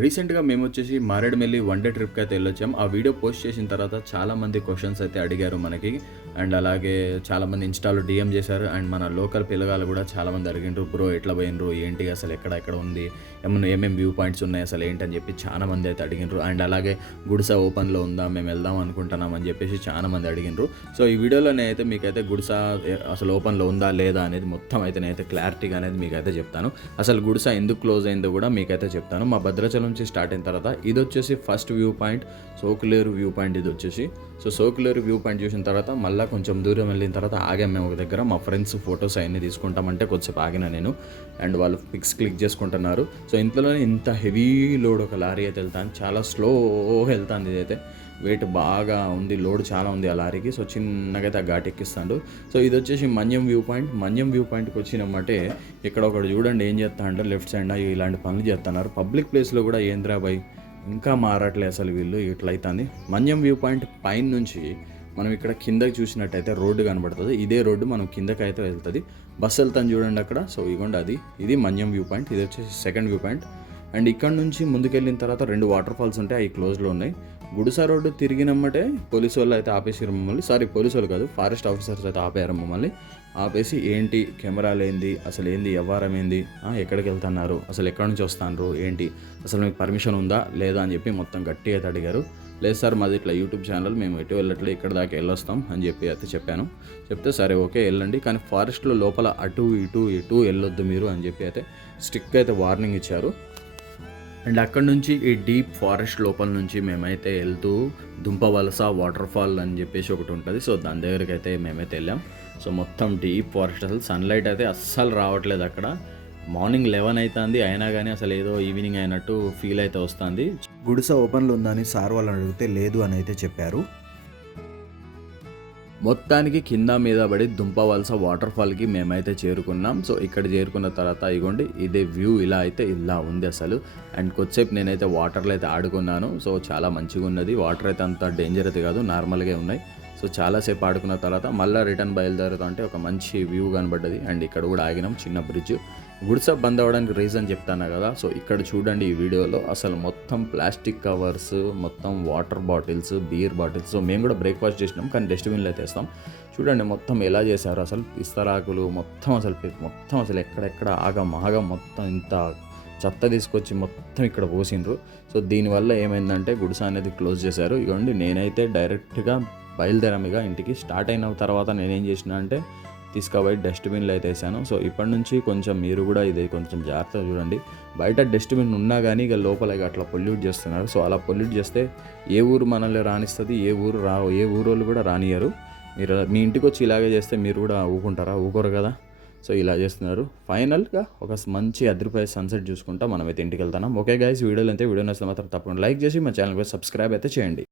రీసెంట్‌గా మేమొచ్చేసి Maredumilli one day ట్రిప్‌కి అయితే ఎళ్ళొచ్చాం. ఆ వీడియో పోస్ట్ చేసిన తర్వాత చాలామంది క్వెషన్స్ అయితే అడిగారు మనకి. అండ్ అలాగే చాలామంది ఇన్‌స్టాలో డీఎం చేశారు. అండ్ మన లోకల్ పిల్లగాళ్ళు గూడా చాలామంది అడిగిండ్రు. బ్రో ఎట్లా పోయిండ్రు? ఏంటి అసలు ఎక్కడ ఉంది? ఏమన్నా ఏమేం వ్యూ పాయింట్స్ ఉన్నాయి అసలు ఏంటని చెప్పి చాలామంది అయితే అడిగిండ్రు. అండ్ అలాగే గుడిస ఓపెన్‌లో ఉందా? మేము వెళ్దాం అనుకుంటున్నాం అని చెప్పేసి చాలామంది అడిగిండ్రు. సో ఈ వీడియోలో నేనైతే మీకైతే గుడిస అసలు ఓపెన్‌లో ఉందా? లేదా? అనేది మొత్తం అయితే నేనైతే క్లారిటీగా అనేది మీకైతే చెప్తాను. అసలు గుడిస ఎందుకు క్లోజ్ అయిందో కూడా మీకైతే చెప్తాను. మా భద్రాచలం నుంచి స్టార్ట్ అయిన తర్వాత ఇది వచ్చేసి first view point Sokuleru view point. ఇది వచ్చేసి సోకులేరు వ్యూ పాయింట్ చూసిన తర్వాత మళ్ళీ కొంచెం దూరం వెళ్ళిన తర్వాత ఆగాం మేము ఒక దగ్గర. మా ఫ్రెండ్స్ ఫొటోస్ అవన్నీ తీసుకుంటామంటే కొద్దిసేపు ఆగిన నేను. అండ్ వాళ్ళు పిక్స్ క్లిక్ చేసుకుంటున్నారు. సో ఇంట్లోనే ఇంత హెవీ లోడ్ ఒక లారీ అయితే వెళ్తాను, చాలా స్లో వెళ్తాను. ఇదైతే వెయిట్ బాగా ఉంది, లోడ్ చాలా ఉంది ఆ లారీకి. సో చిన్నగా అయితే ఆ ఘాట్ ఎక్కిస్తాడు. సో ఇది వచ్చేసి మన్యం వ్యూ పాయింట్. మన్యం వ్యూ పాయింట్కి వచ్చినమ్మంటే ఇక్కడ ఒకటి చూడండి ఏం చేస్తా అంటే లెఫ్ట్ సైడ్ ఇలాంటి పనులు చేస్తున్నారు. పబ్లిక్ ప్లేస్లో కూడా ఏంద్రా బాయ్ ఇంకా మారట్లే అసలు వీళ్ళు, ఇట్లయితుంది. మన్యం వ్యూ పాయింట్ పైన నుంచి మనం ఇక్కడ కిందకి చూసినట్టయితే రోడ్డు కనబడుతుంది. ఇదే రోడ్డు మనం కిందకి అయితే వెళ్తుంది. బస్సు వెళ్తాను చూడండి అక్కడ. సో ఇగోండి ఇది మన్యం వ్యూ పాయింట్. ఇది వచ్చేసి సెకండ్ వ్యూ పాయింట్. అండ్ ఇక్కడ నుంచి ముందుకెళ్ళిన తర్వాత 2 వాటర్ ఫాల్స్ ఉంటాయి, అవి క్లోజ్లో ఉన్నాయి. గుడిస రోడ్డు తిరిగినమ్మటే పోలీసు వాళ్ళు అయితే ఆపేసారు మమ్మల్ని. సారీ పోలీసు వాళ్ళు కాదు, ఫారెస్ట్ ఆఫీసర్స్ అయితే ఆపారు మమ్మల్ని. ఆపేసి ఏంటి కెమెరాలు ఏంది, అసలు ఏంది వ్యవహారం ఏంది, ఎక్కడికి వెళ్తున్నారు, అసలు ఎక్కడి నుంచి వస్తున్నారు ఏంటి, అసలు మీకు పర్మిషన్ ఉందా లేదా అని చెప్పి మొత్తం గట్టి అయితే అడిగారు. లేదు సార్ మాది ఇట్లా యూట్యూబ్ ఛానల్, మేము ఎటు వెళ్ళట్లేదు, ఇక్కడ దాకా వెళ్ళొస్తాం అని చెప్పి అయితే చెప్పాను. చెప్తే సరే ఓకే వెళ్ళండి, కానీ ఫారెస్ట్లో లోపల అటు ఇటు ఎటు వెళ్ళొద్దు మీరు అని చెప్పి అయితే స్ట్రిక్ట్ అయితే వార్నింగ్ ఇచ్చారు. అండ్ అక్కడ నుంచి ఈ డీప్ ఫారెస్ట్ లోపల నుంచి మేమైతే వెళ్తూ దుంపవలస వాటర్ ఫాల్ అని చెప్పేసి ఒకటి ఉంటుంది. సో దాని దగ్గరికి అయితే మేమైతే వెళ్ళాం. సో మొత్తం డీప్ ఫారెస్ట్, అసలు సన్లైట్ అయితే అస్సలు రావట్లేదు అక్కడ. మార్నింగ్ 11 అవుతుంది అయినా కానీ అసలు ఏదో ఈవినింగ్ అయినట్టు ఫీల్ అయితే వస్తుంది. గుడిస ఓపెన్లో ఉందని సార్ వాళ్ళని అడిగితే లేదు అని అయితే చెప్పారు. మొత్తానికి కింద మీద పడి దుంపవలస వాటర్ ఫాల్కి మేమైతే చేరుకున్నాం. సో ఇక్కడ చేరుకున్న తర్వాత ఇగోండి ఇదే వ్యూ, ఇలా ఉంది అసలు. అండ్ కొద్దిసేపు నేనైతే వాటర్లో అయితే ఆడుకున్నాను. సో చాలా మంచిగా ఉన్నది. వాటర్ అయితే అంత డేంజర్ అయితే కాదు, నార్మల్గా ఉన్నాయి. సో చాలాసేపు ఆడుకున్న తర్వాత మళ్ళీ రిటర్న్ బయలుదేరుతుంటే ఒక మంచి వ్యూ కనబడ్డది. అండ్ ఇక్కడ కూడా ఆగినాం, చిన్న బ్రిడ్జ్. గుడిస బంద్ అవ్వడానికి రీజన్ చెప్తాను కదా. సో ఇక్కడ చూడండి ఈ వీడియోలో అసలు మొత్తం ప్లాస్టిక్ కవర్స్, మొత్తం water bottles, beer bottles. So మేము కూడా బ్రేక్ఫాస్ట్ చేసినాం కానీ డస్ట్బిన్లో అయితే వేస్తాం. చూడండి మొత్తం ఎలా చేశారు అసలు, ఇస్తరాకులు మొత్తం అసలు ఎక్కడెక్కడ ఆగం మొత్తం ఇంత చెత్త తీసుకొచ్చి మొత్తం ఇక్కడ పోసిండ్రు. సో దీనివల్ల ఏమైందంటే గుడిస అనేది క్లోజ్ చేశారు. ఇవ్వండి నేనైతే డైరెక్ట్గా బయలుదేరామిగా ఇంటికి. స్టార్ట్ అయిన తర్వాత నేనేం చేసిన అంటే తీసుకుపోయి డస్ట్బిన్లో అయితే వేసాను. సో ఇప్పటి నుంచి కొంచెం మీరు కూడా ఇది కొంచెం జాగ్రత్తగా చూడండి. బయట డస్ట్బిన్ ఉన్నా కానీ ఇక లోపల అట్లా పొల్యూట్ చేస్తున్నారు. సో అలా పొల్యూట్ చేస్తే ఏ ఊరు మనల్ని రానిస్తుంది, ఏ ఊరోళ్ళు కూడా రానియరు. మీరు మీ ఇంటికి వచ్చి ఇలాగే చేస్తే మీరు కూడా ఊరుకుంటారా? ఊరుకోరు కదా. సో ఇలా చేస్తున్నారు. ఫైనల్గా ఒక మంచి అదిరిపోయే సన్సెట్ చూసుకుంటా మనమైతే ఇంటికి వెళ్తున్నాం. ఓకే గైస్, వీడియోలు అయితే వీడియో నచ్చితే మాత్రం తప్పకుండా లైక్ చేసి మా ఛానల్ సబ్స్క్రైబ్ అయితే చేయండి.